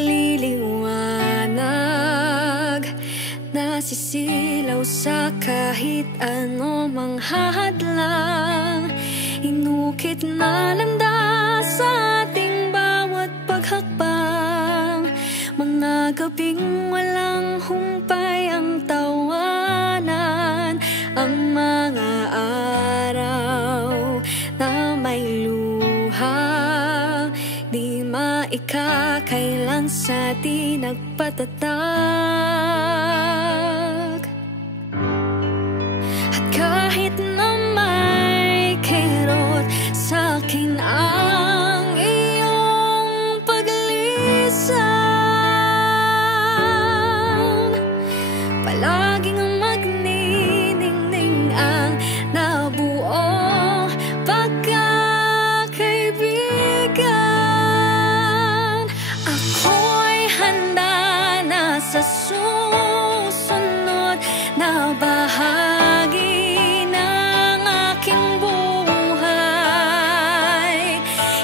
pagliliwanag, nasisilaw sa kahit ano mang hadlang. Inukit na landas sa ating bawat paghakbang, mga gabing walang humpay ang tawanan, ang mga araw na may luha, di maikakailan sa di nagpatatag. At kahit na may kirot sa'kin ang iyong paglisan, palaging magniningning ang nabuong pagkakaibigan. Ako'y handa na sa susunod na bahagi ng aking buhay.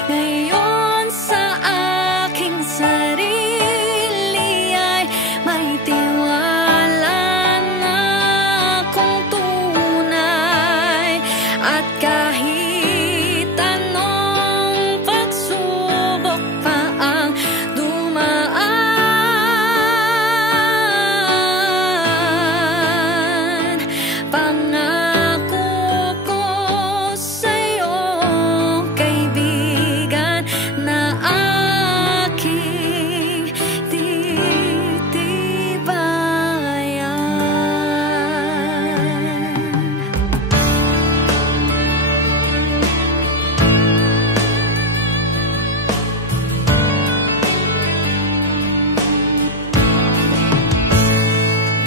Ngayon sa aking sarili ay may tiwala na akong tunay. At kahit anong pagsubok pa ang dumaan, pangako ko sa'yo, kaibigan, na aking titibayan.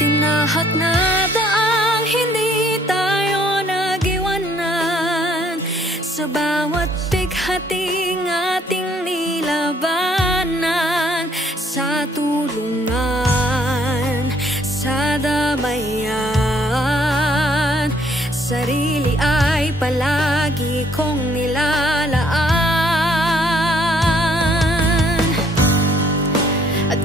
Tinahak na daang hindi tayo nag-iwanan, sa bawat bighating ating nilabanan, sa tulungan, sa damayan, sarili ay palagi kong nilalaan. At